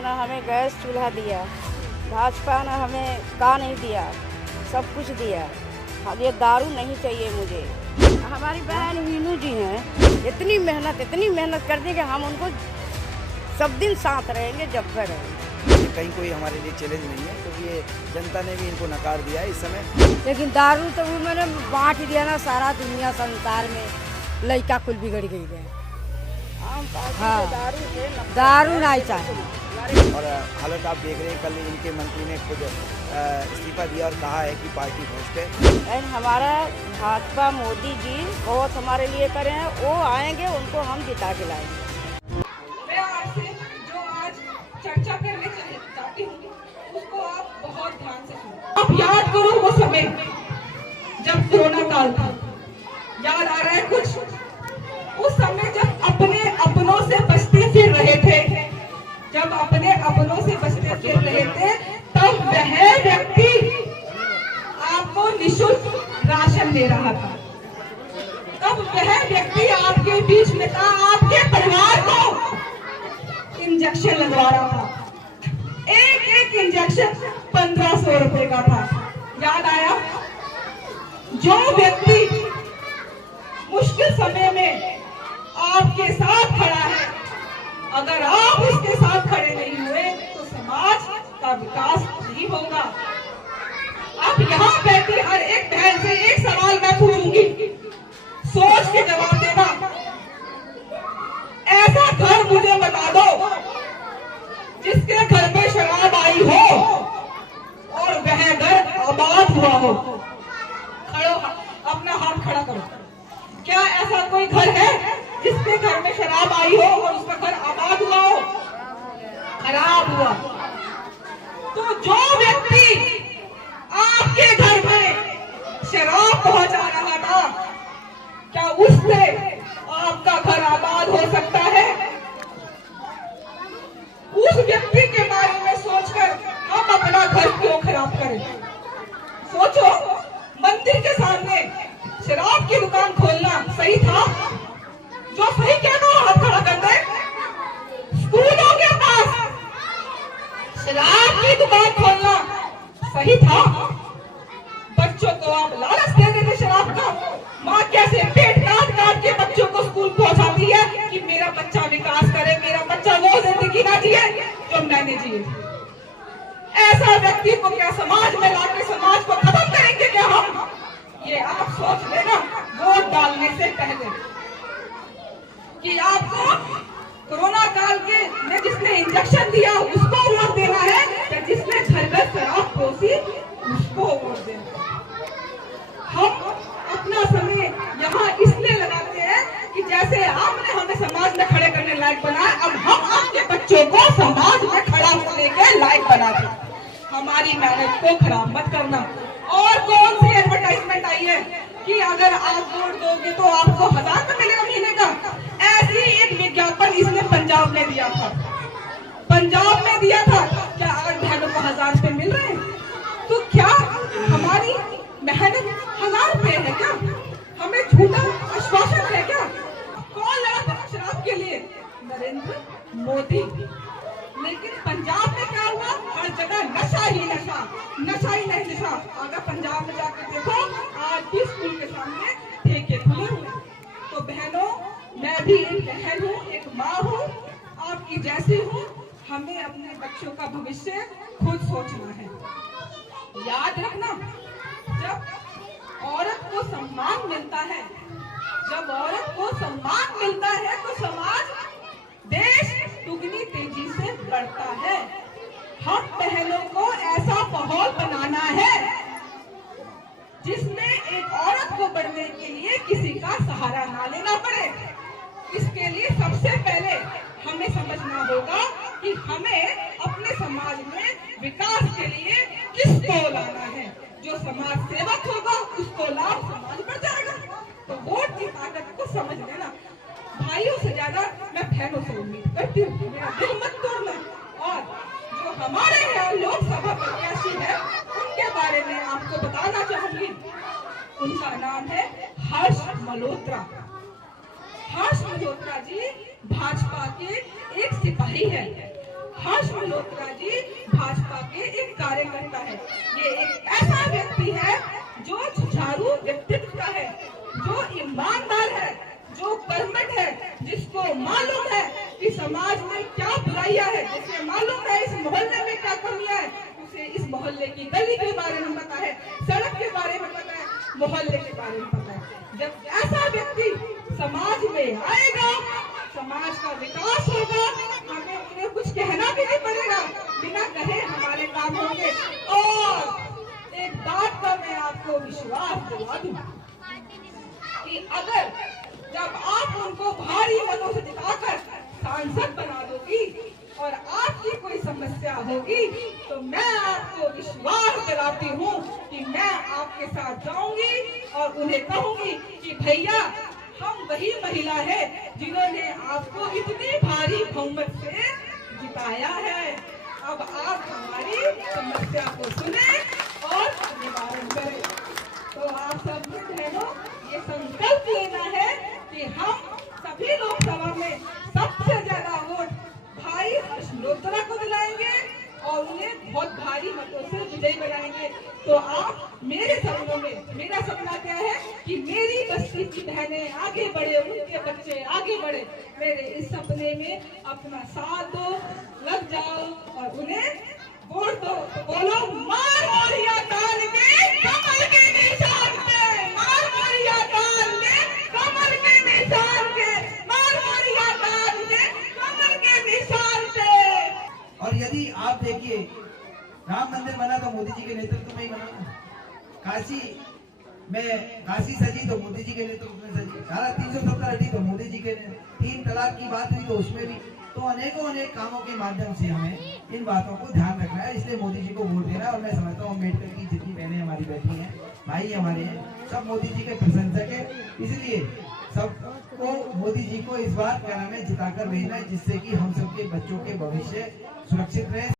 ने हमें गैस चूल्हा दिया, भाजपा ने हमें का नहीं दिया, सब कुछ दिया। अब ये दारू नहीं चाहिए मुझे। हमारी बहन मीनू जी हैं, इतनी मेहनत कर दी कि हम उनको सब दिन साथ रहेंगे जब तक रहेंगे। कहीं कोई हमारे लिए चैलेंज नहीं है, क्योंकि ये जनता ने भी इनको नकार दिया है इस समय। लेकिन दारू तो वो मैंने बांट दिया ना, सारा दुनिया संसार में लड़का कुल बिगड़ गई है। हाँ, दारू नहीं चाहिए। और हालत आप देख रहे हैं, कल इनके मंत्री ने खुद इस्तीफा दिया और कहा है कि पार्टी भ्रष्ट है। हमारा भाजपा मोदी जी बहुत हमारे लिए करे हैं, वो आएंगे उनको हम जिता के लाएंगे। मैं आपसे जो आज चर्चा करने चाहती हूँ उसको आप बहुत ध्यान से सुनो। आप याद करो वो समय जब कोरोना काल था, याद आ रहा है कुछ? उस समय जब अपने अपनों से बचते फिर रहे थे, तब वह व्यक्ति आपको निःशुल्क राशन दे रहा था। तब वह व्यक्ति आपके बीच में था, आपके परिवार को इंजेक्शन लगवा रहा था। एक इंजेक्शन 1500 रुपए का था। याद आया? जो व्यक्ति मुश्किल समय में आपके साथ खड़ा है, अगर आप उसके साथ खड़े नहीं हुए तो समाज का विकास नहीं होगा। अब यहाँ बैठी हर एक बहन से एक सवाल मैं पूछूंगी, सोच के जवाब देना। ऐसा घर मुझे बता दो जिसके घर में शराब आई हो और वह घर आबाद हुआ हो। खड़ो, अपना हाथ खड़ा करो। क्या ऐसा कोई घर है जिसके घर में शराब आई हो और उसका घर आबाद हुआ हो? खराब हुआ। तो जो व्यक्ति आपके घर में शराब पहुंचा रहा था, क्या उससे आपका घर आबाद हो सकता है? उस व्यक्ति के बारे में सोचकर हम अपना घर क्यों खराब करें? सोचो, मंदिर के सामने शराब की दुकान खोलना सही था? जो सही कहना हाथ खड़ा कर दे। स्कूलों के पास शराब की दुकान खोलना सही था? बच्चों को आप लालच दे देते शराब का। माँ कैसे पेट काट के बच्चों को स्कूल पहुंचाती है कि मेरा बच्चा विकास करे, मेरा बच्चा वो जिंदगी ना जिए जो मैंने जिए। ऐसा व्यक्ति को क्या समाज में लाके समाज को खत्म करेंगे क्या हम? ये आप सोच लेना वोट डालने से पहले कि आपको कोरोना काल के में जिसने इंजेक्शन दिया उसको वोट देना है या जिसने घर घर शराब परोसी उसको वोट देना। हम अपना समय यहाँ इसलिए लगाते हैं कि जैसे आपने हमें समाज में खड़े करने लायक बनाया, अब हम आपके बच्चों को समाज में खड़ा होने के लायक बना दें। हमारी मेहनत को खराब मत करना। और कौन सी एडवर्टाइजमेंट आई है कि अगर आप वोट दोगे तो आपको 1000 रुपए मिलेगा महीने का? ऐसी एक विज्ञापन इसने पंजाब में दिया था। क्या 8 बहनों को 1000 रुपए मिल रहे हैं? तो क्या हमारी मेहनत 1000 रुपए है क्या? हमें झूठा आश्वासन है क्या? कौन लड़ा था शराब के लिए? नरेंद्र मोदी। लेकिन पंजाब में क्या हुआ? हर जगह नशा ही नशा, नशा ही नहीं नशा। अगर पंजाब में जाकर देखो, आज भी स्कूल के सामने ठेके खुले हुए। तो बहनों, मैं भी एक बहन हूँ, एक माँ हूँ, आपकी जैसी हूँ। हमें अपने बच्चों का भविष्य खुद सोचना है। याद रखना, जब औरत को सम्मान मिलता है, तो समाज, देश दुगनी तेजी से बढ़ता है। हम बहनों को ऐसा माहौल बनाना है जिसमें एक औरत को बढ़ने के लिए किसी का सहारा ना लेना पड़े। इसके लिए सबसे पहले हमें समझना होगा कि हमें अपने समाज में विकास के लिए किसको लाना है। जो समाज सेवक होगा उसको लाभ समाज बढ़ जाएगा। तो वोट की ताकत को समझ लेना। भाइयों से ज्यादा मैं बहनों से उम्मीद करती हूँ, मेरा दिल मत तोड़ना। और जो हमारे यहाँ लोकसभा प्रत्याशी है उनके बारे में आपको बताना चाहूंगी। उनका नाम है हर्ष मल्होत्रा। हर्ष मल्होत्रा जी भाजपा के एक सिपाही है। सुभाष मल्होत्रा जी भाजपा के एक कार्यकर्ता है। ये एक ऐसा व्यक्ति है जो जुझारू व्यक्तित्व का है, जो ईमानदार है, जो कर्मठ है, जिसको मालूम है कि समाज में क्या बुराइयां है, जिसे मालूम है इस मोहल्ले में क्या कमियां है, उसे इस मोहल्ले की गली के बारे में पता है, सड़क के बारे में पता है, मोहल्ले के बारे में पता है। जब ऐसा व्यक्ति समाज में आएगा, समाज का विकास होगा, हमें उन्हें कुछ कहना भी नहीं पड़ेगा, बिना कहे हमारे काम होंगे। और एक बात का मैं आपको विश्वास दिला दूं कि अगर जब आप उनको भारी मतों से जिताकर सांसद बना दोगी और आपकी कोई समस्या होगी, तो मैं आपको विश्वास दिलाती हूँ कि मैं आपके साथ जाऊंगी और उन्हें कहूंगी कि भैया, हम वही महिला है जिन्होंने आपको इतनी भारी बहुमत से जिताया है। अब आप हमारी समस्या को सुने और निवारण करें। तो आप सब बहनों, ये संकल्प लेना है कि हम सभी लोकसभा में सबसे ज्यादा वोट भाई हर्ष मल्होत्रा को दिलाएंगे और उन्हें बहुत भारी मतों से विजयी बनाएंगे। तो आप मेरे सपनों में, मेरा सपना क्या है कि मेरी बस्ती की बहनें आगे बढ़े, उनके बच्चे आगे बढ़े। मेरे इस सपने में अपना साथ दो, लग जाओ और उन्हें वोट दो। तो बोलो, मार मोरिया कान के कमल के निशान पे, मार मोरिया कान के कमल के निशान पे, मार मोरिया कान के कमल के निशान पे। और यदि आप देखिए, राम मंदिर बना तो मोदी जी के नेतृत्व में ही बना। काशी सजी तो मोदी जी के नेतृत्व में सजी। धारा 370 हटी तो मोदी जी के। 3 तलाक की बात हुई तो उसमें भी। तो अनेक कामों के माध्यम से हमें इन बातों को ध्यान रखना है, इसलिए मोदी जी को वोट देना है। और मैं समझता हूँ अम्बेडकर की जितनी बहनें हमारी बैठी हैं, भाई हमारे हैं, सब मोदी जी के प्रशंसक है। इसलिए सबको मोदी जी को इस बार क्या नाम है जिताकर भेजना है, जिससे कि हम सबके बच्चों के भविष्य सुरक्षित रहे।